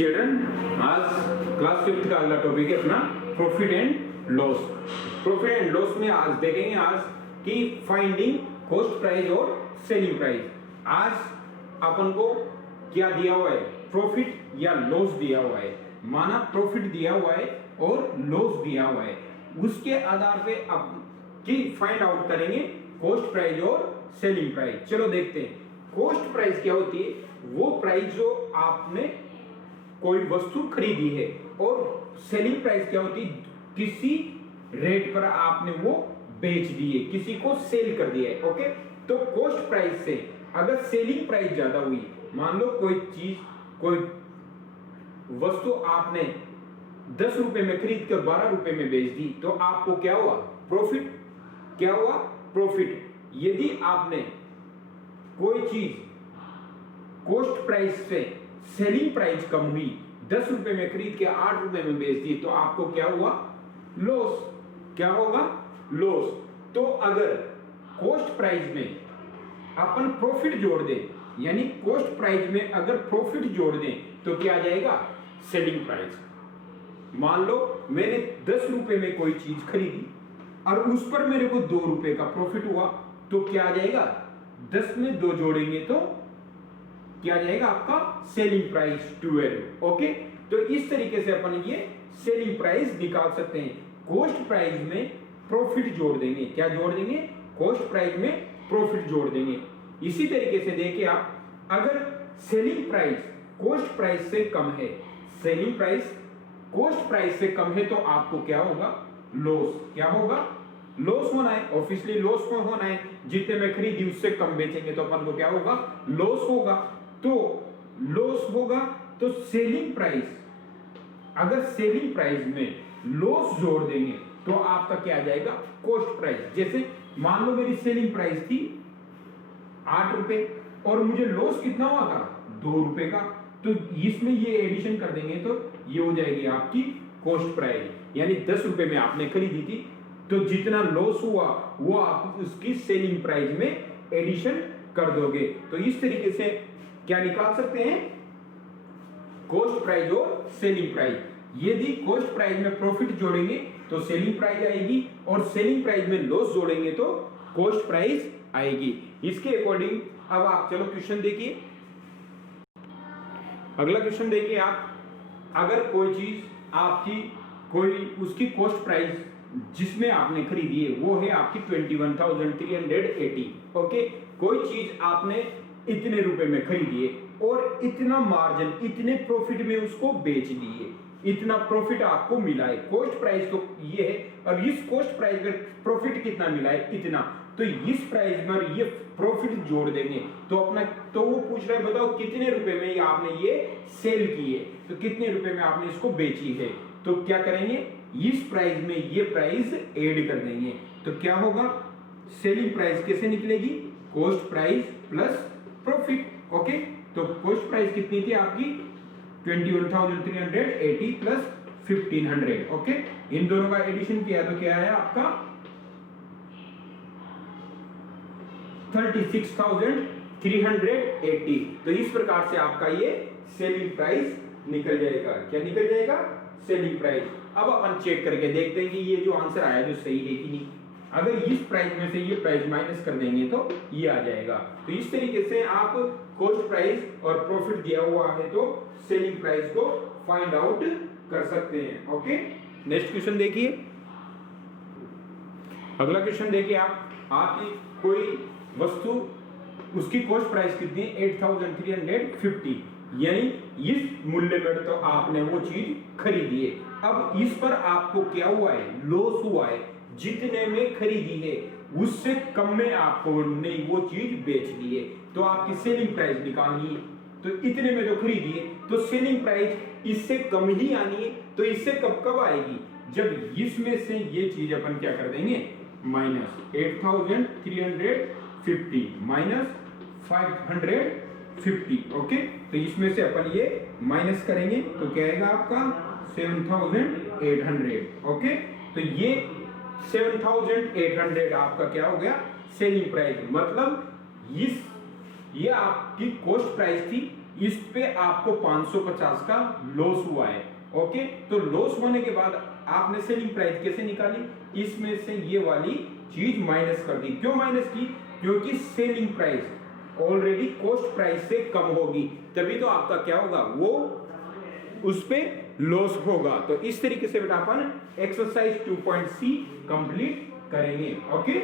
Children, आज class 5th का अगला टॉपिक है अपना profit and loss. Profit and loss में आज देखेंगे आज कि फाइंडिंग कॉस्ट प्राइस और सेलिंग प्राइस। आज अपन को क्या दिया हुआ है, प्रॉफिट या लॉस दिया हुआ है, माना प्रॉफिट दिया हुआ है और लॉस दिया हुआ है, उसके आधार पे अब की फाइंड आउट करेंगे कॉस्ट प्राइस और सेलिंग प्राइस। चलो देखते हैं कॉस्ट प्राइस क्या होती है। वो प्राइस जो आपने कोई वस्तु खरीदी है, और सेलिंग प्राइस क्या होती है, किसी रेट पर आपने वो बेच दी है, किसी को सेल कर दिया है। ओके, तो कॉस्ट प्राइस से अगर सेलिंग प्राइस ज्यादा हुई, मान लो कोई चीज कोई वस्तु आपने 10 रुपए में खरीद कर 12 रुपए में बेच दी, तो आपको क्या हुआ, प्रॉफिट। क्या हुआ, प्रॉफिट। यदि आपने कोई चीज कॉस्ट प्राइस से सेलिंग प्राइस कम हुई, 10 रुपए में खरीद के 8 रुपए में बेच दी, तो आपको क्या हुआ, लॉस। क्या होगा, लॉस। तो अगर कॉस्ट प्राइस में अपन प्रॉफिट जोड़ दें, यानी कॉस्ट प्राइस में अगर प्रॉफिट जोड़ दें, तो क्या आ जाएगा, सेलिंग प्राइस। मान लो मैंने 10 रुपए में कोई चीज खरीदी और उस पर मेरे को 2 रुपए का प्रॉफिट हुआ, तो क्या आ जाएगा, 10 में 2 जोड़ेंगे तो क्या आ जाएगा आपका, सेलिंग प्राइस 12। ओके, तो इस तरीके से अपन ये सेलिंग प्राइस निकाल सकते हैं। कॉस्ट प्राइस में प्रॉफिट जोड़ देंगे, क्या जोड़ देंगे, कॉस्ट प्राइस में प्रॉफिट जोड़ देंगे। इसी तरीके से देखिए आप, अगर सेलिंग प्राइस कॉस्ट प्राइस से कम है, सेलिंग प्राइस कॉस्ट प्राइस से कम है, तो आपको क्या होगा, लॉस। क्या होगा, लॉस होना है, ऑब्वियसली लॉस होना है। जितने में खरीदी उससे कम बेचेंगे तो अपन को क्या होगा, लॉस होगा। तो लॉस होगा, तो सेलिंग प्राइस, अगर सेलिंग प्राइस में लॉस जोड़ देंगे तो आपका क्या आ जाएगा, कॉस्ट प्राइस। जैसे मान लो मेरी सेलिंग प्राइस थी 8 रुपए और मुझे लॉस कितना हुआ था, 2 रुपए का, तो इसमें ये एडिशन कर देंगे तो ये हो जाएगी आपकी कॉस्ट प्राइस। यानी 10 रुपए में आपने खरीदी थी, तो जितना लॉस हुआ वो आप उसकी सेलिंग प्राइस में एडिशन कर दोगे। तो इस तरीके से क्या निकाल सकते हैं, कॉस्ट प्राइस और सेलिंग प्राइस। यदि कॉस्ट प्राइस में प्रॉफिट जोड़ेंगे तो सेलिंग प्राइस आएगी, और सेलिंग प्राइस में लॉस जोड़ेंगे तो कॉस्ट प्राइस आएगी। इसके अकॉर्डिंग अब आप चलो क्वेश्चन देखिए, अगला क्वेश्चन देखिए आप, अगर कोई चीज आपकी कोई उसकी कॉस्ट प्राइस जिसमें आपने खरीदी है वो है आपकी 21,380। ओके, कोई चीज आपने इतने रुपए में खरीदी है और इतना मार्जिन, इतने प्रॉफिट में उसको बेच दिए, इतना प्रॉफिट आपको मिला है। कॉस्ट प्राइस तो ये है, और इस कॉस्ट प्राइस में प्रॉफिट कितना मिला है, इतना, तो इस प्राइस में ये प्रॉफिट जोड़ देंगे तो अपना, तो वो पूछ रहा है बताओ कितने रुपए में आपने ये सेल की है, तो कितने रुपए में आपने इसको बेची है। तो क्या करेंगे, इस प्राइस में ये प्राइस ऐड कर देंगे, तो क्या होगा, सेलिंग प्राइस कैसे निकलेगी, cost price plus profit. Okay, तो कॉस्ट प्राइस कितनी थी आपकी, 21,380 प्लस 1,500। ओके, इन दोनों का एडिशन किया तो क्या है आपका 36,380। तो इस प्रकार से आपका ये सेलिंग प्राइस निकल जाएगा। क्या निकल जाएगा, सेलिंग प्राइस। अब अपन चेक करके देखते हैं कि ये जो आंसर आया जो सही है कि नहीं। अगर इस प्राइस में से ये प्राइस माइनस कर देंगे तो ये आ जाएगा। तो इस तरीके से आप कॉस्ट प्राइस और प्रॉफिट दिया हुआ है तो सेलिंग प्राइस को फाइंड आउट कर सकते हैं। ओके, नेक्स्ट क्वेश्चन देखिए, अगला क्वेश्चन देखिए आप, आपकी कोई वस्तु उसकी कॉस्ट प्राइस कितनी है, 8,350, यानी इस मूल्य में तो आपने वो चीज खरीदी है। अब इस पर आपको क्या हुआ है, लॉस हुआ है, जितने में खरीदी है उससे कम में आपको ने वो चीज बेच दी है, तो आपकी सेलिंग प्राइस निकालनी है। तो इतने में तो खरीदी है तो सेलिंग प्राइस इससे कम ही आनी है। तो इससे कब कब आएगी, जब इसमें से ये चीज अपन क्या कर देंगे, माइनस 8,350 माइनस 550। ओके, तो इसमें से अपन ये माइनस करेंगे तो क्या आएगा आपका 7,800। ओके, तो ये 7,800 आपका क्या हो गया, सेलिंग प्राइस। मतलब ये आपकी कॉस्ट प्राइस थी इस पे आपको 550 का लॉस हुआ है। ओके, तो लॉस होने के बाद आपने सेलिंग प्राइस कैसे निकाली, इसमें से ये वाली चीज माइनस कर दी। क्यों माइनस की, क्योंकि selling price already cost price से कम होगी, तभी तो आपका क्या होगा, वो उस पे लॉस होगा। तो इस तरीके से बेटा अपन एक्सरसाइज 2.c कंप्लीट करेंगे। ओके।